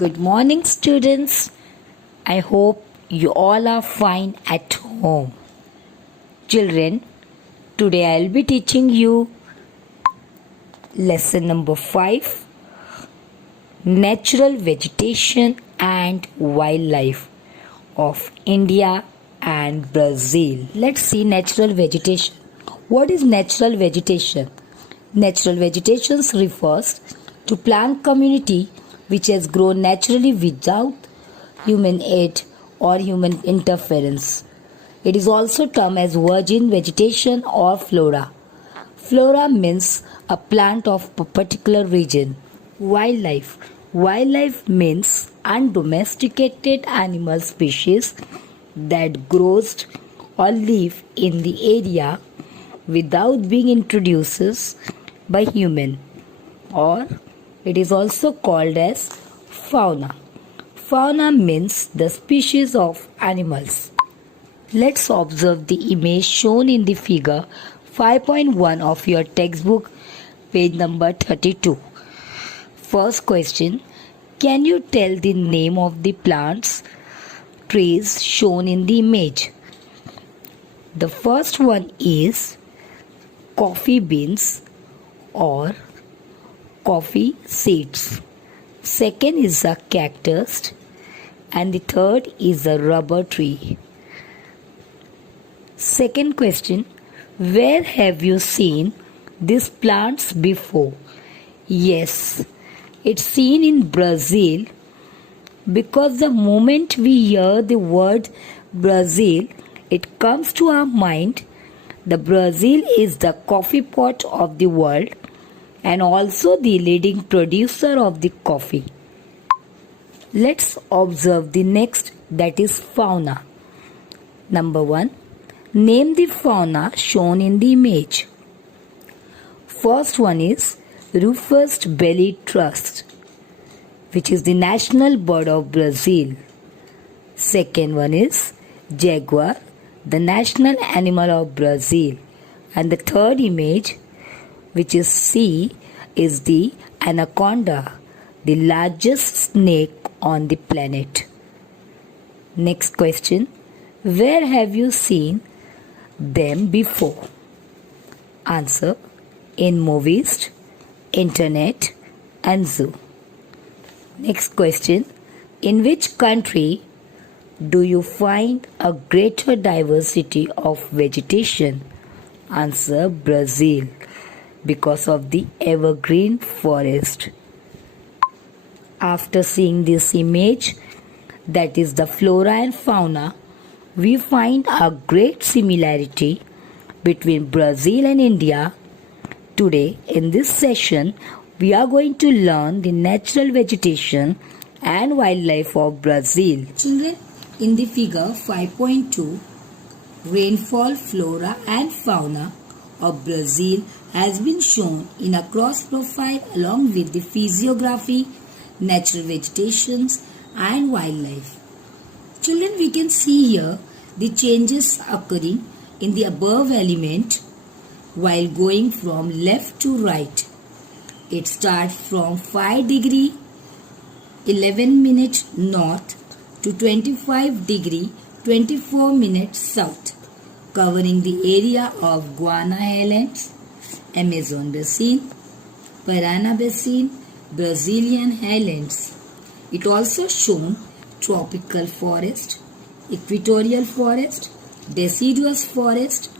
Good morning, students. I hope you all are fine at home. Children, today I'll be teaching you lesson number 5, Natural Vegetation and Wildlife of India and Brazil. Let's see natural vegetation. What is natural vegetation? Natural vegetation refers to plant community which has grown naturally without human aid or human interference. It is also termed as virgin vegetation or flora. Flora means a plant of a particular region. Wildlife. Wildlife means undomesticated animal species that grows or live in the area without being introduced by human, or it is also called as fauna. Fauna means the species of animals. Let's observe the image shown in the figure 5.1 of your textbook, page number 32. First question, can you tell the name of the plants, trees shown in the image? The first one is coffee beans or coffee seeds. Second is a cactus, and the third is a rubber tree. Second question, where have you seen these plants before? Yes, it's seen in Brazil, because the moment we hear the word Brazil, it comes to our mind. The Brazil is the coffee pot of the world and also the leading producer of the coffee. Let's observe the next, that is fauna. Number 1. Name the fauna shown in the image. First one is rufous-bellied thrush, which is the national bird of Brazil. Second one is jaguar, the national animal of Brazil. And the third image, which is C, is the anaconda, the largest snake on the planet. Next question, where have you seen them before? Answer, in movies, internet and zoo. Next question, in which country do you find a greater diversity of vegetation? Answer, Brazil, because of the evergreen forest. After seeing this image, that is the flora and fauna, we find a great similarity between Brazil and India. Today, in this session, we are going to learn the natural vegetation and wildlife of Brazil. Children, in the figure 5.2, rainfall, flora and fauna of Brazil has been shown in a cross profile along with the physiography, natural vegetations and wildlife. Children, we can see here the changes occurring in the above element while going from left to right. It starts from 5 degree 11 minutes north to 25 degree 24 minutes south, covering the area of Guiana Highlands, Amazon Basin, Parana Basin, Brazilian Highlands. It also shown tropical forest, equatorial forest, deciduous forest,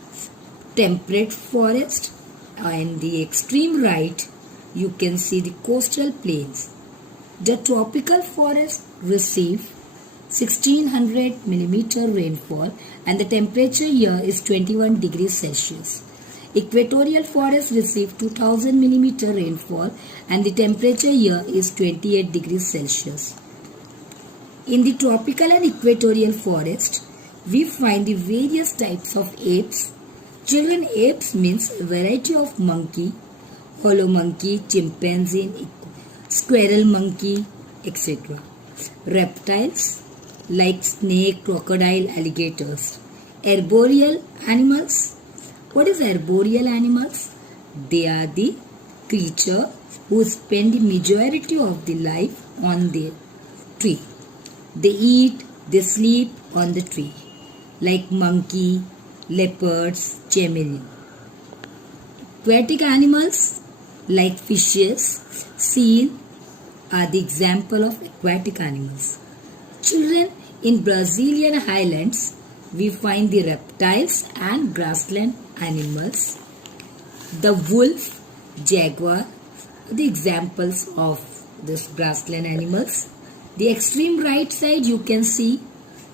temperate forest, and the extreme right you can see the coastal plains. The tropical forest receive 1600 mm rainfall and the temperature here is 21 degrees Celsius. Equatorial forest receive 2000 mm rainfall and the temperature here is 28 degrees Celsius. In the tropical and equatorial forest, we find the various types of apes. Children, apes means a variety of monkey, hollow monkey, chimpanzee, squirrel monkey, etc. Reptiles like snake, crocodile, alligators. Arboreal animals. What is arboreal animals? They are the creature who spend the majority of their life on the tree. They eat, they sleep on the tree, like monkey, leopards, chameleon. Aquatic animals like fishes, seal are the example of aquatic animals. Children, in Brazilian highlands, we find the reptiles and grassland animals. The wolf, jaguar are the examples of this grassland animals. The extreme right side you can see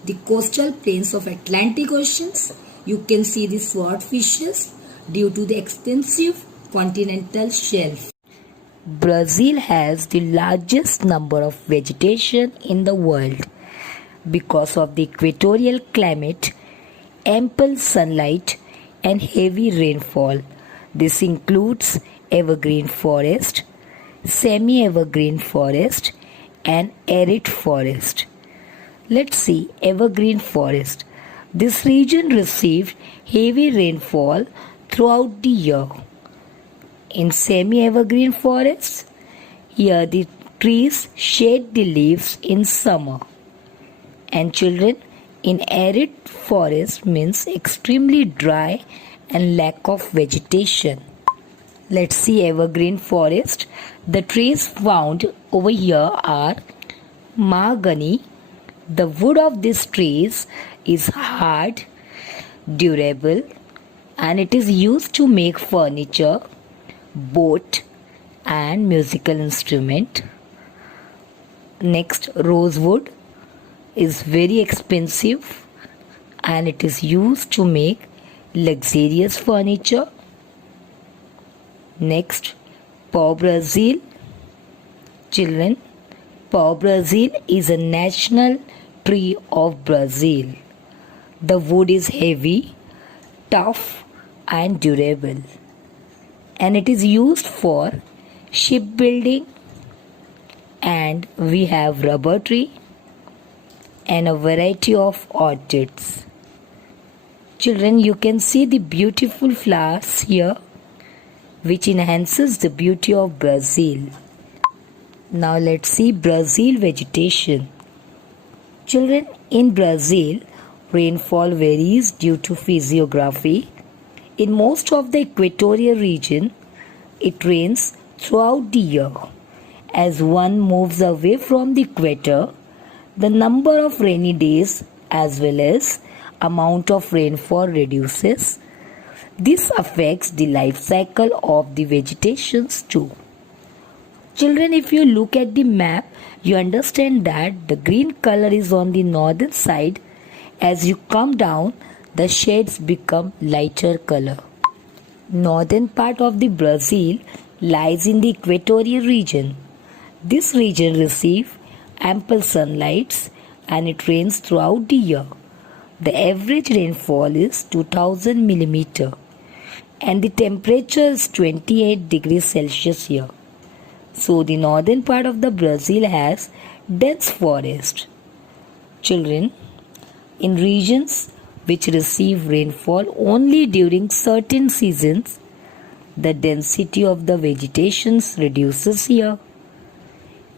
the coastal plains of Atlantic Oceans. You can see the swordfishes due to the extensive continental shelf. Brazil has the largest number of vegetation in the world because of the equatorial climate, ample sunlight and heavy rainfall. This includes evergreen forest, semi-evergreen forest and arid forest. Let's see evergreen forest. This region received heavy rainfall throughout the year. In semi-evergreen forests, here the trees shed the leaves in summer. And children, in arid forest means extremely dry and lack of vegetation. Let's see evergreen forest. The trees found over here are mahogany. The wood of these trees is hard, durable, and it is used to make furniture, boat, and musical instrument. Next, rosewood is very expensive and it is used to make luxurious furniture. Next, pau-brasil. Children, pau-brasil is a national tree of Brazil. The wood is heavy, tough and durable, and it is used for shipbuilding. And we have rubber tree and a variety of orchids. Children, you can see the beautiful flowers here which enhances the beauty of Brazil. Now let's see Brazil vegetation. Children, in Brazil, rainfall varies due to physiography. In most of the equatorial region, it rains throughout the year. As one moves away from the equator, the number of rainy days as well as amount of rainfall reduces. This affects the life cycle of the vegetations too. Children, if you look at the map, you understand that the green color is on the northern side. As you come down, the shades become lighter color. Northern part of the Brazil lies in the equatorial region. This region receives ample sunlight and it rains throughout the year. The average rainfall is 2000 millimeter and the temperature is 28 degrees Celsius here. So the northern part of the Brazil has dense forest. Children, in regions which receive rainfall only during certain seasons, the density of the vegetation reduces here.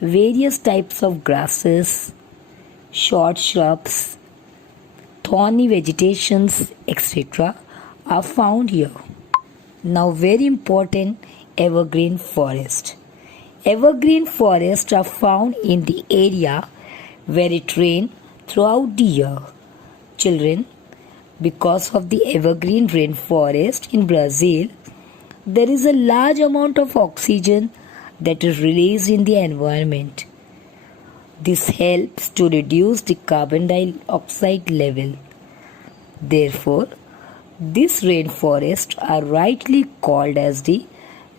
Various types of grasses, short shrubs, thorny vegetations, etc. are found here. Now very important, evergreen forest. Evergreen forests are found in the area where it rains throughout the year. Children, because of the evergreen rainforest in Brazil, there is a large amount of oxygen that is released in the environment. This helps to reduce the carbon dioxide level. Therefore, these rainforests are rightly called as the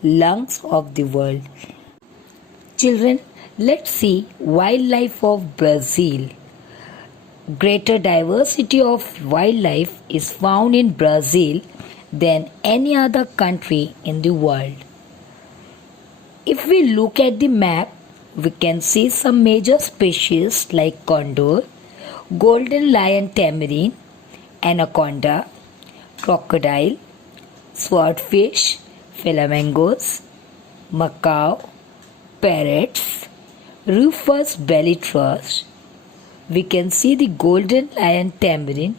lungs of the world. Children, let's see wildlife of Brazil. Greater diversity of wildlife is found in Brazil than any other country in the world. If we look at the map, we can see some major species like condor, golden lion tamarin, anaconda, crocodile, swordfish, flamingos, macaw, parrots, Rufus belly thrust. We can see the golden lion tamarin.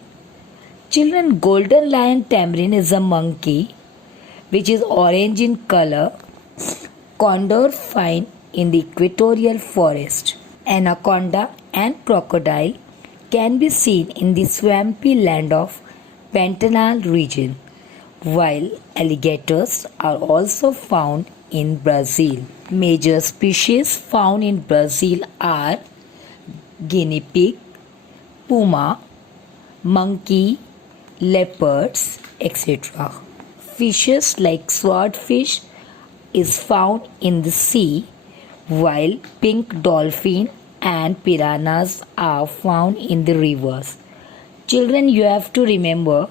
Children, golden lion tamarin is a monkey which is orange in color. Condor found in the equatorial forest. Anaconda and crocodile can be seen in the swampy land of Pantanal region, while alligators are also found in Brazil. Major species found in Brazil are guinea pig, puma, monkey, leopards, etc. Fishes like swordfish is found in the sea, while pink dolphin and piranhas are found in the rivers. Children, you have to remember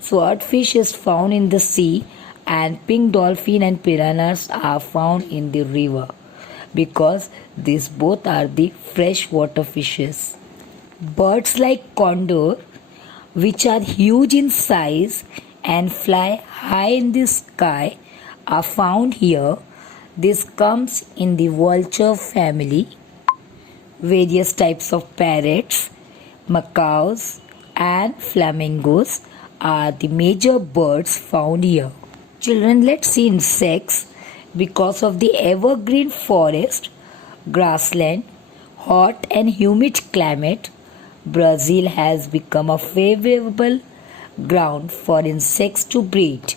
swordfish is found in the sea and pink dolphin and piranhas are found in the river because these both are the freshwater fishes. Birds like condor, which are huge in size and fly high in the sky, are found here. This comes in the vulture family. Various types of parrots, macaws, and flamingos are the major birds found here. Children, let's see insects. Because of the evergreen forest, grassland, hot and humid climate, Brazil has become a favorable ground for insects to breed.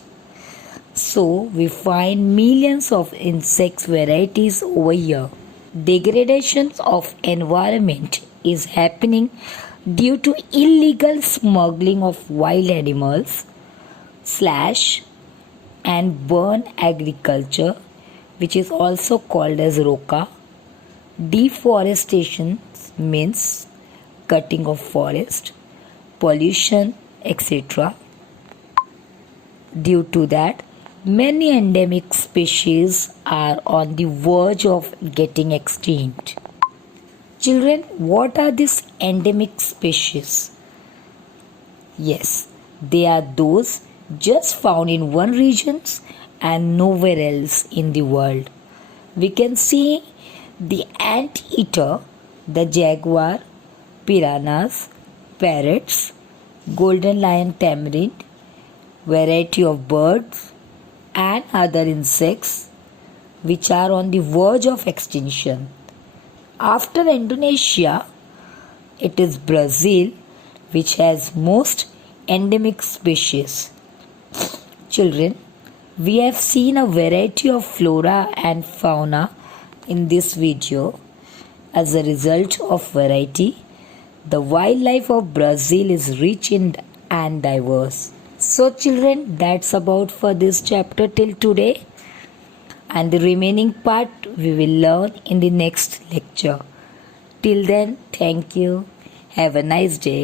So we find millions of insect varieties over here. Degradation of environment is happening due to illegal smuggling of wild animals / and burn agriculture, which is also called as roca. Deforestation means cutting of forest, pollution, etc. Due to that, many endemic species are on the verge of getting extinct. Children, what are these endemic species? Yes, they are those just found in one region and nowhere else in the world. We can see the anteater, the jaguar, piranhas, parrots, golden lion tamarin, variety of birds and other insects which are on the verge of extinction. After Indonesia, it is Brazil which has most endemic species. Children, we have seen a variety of flora and fauna in this video. As a result of variety, the wildlife of Brazil is rich and diverse. So children, that's about for this chapter till today, and the remaining part we will learn in the next lecture. Till then, thank you. Have a nice day.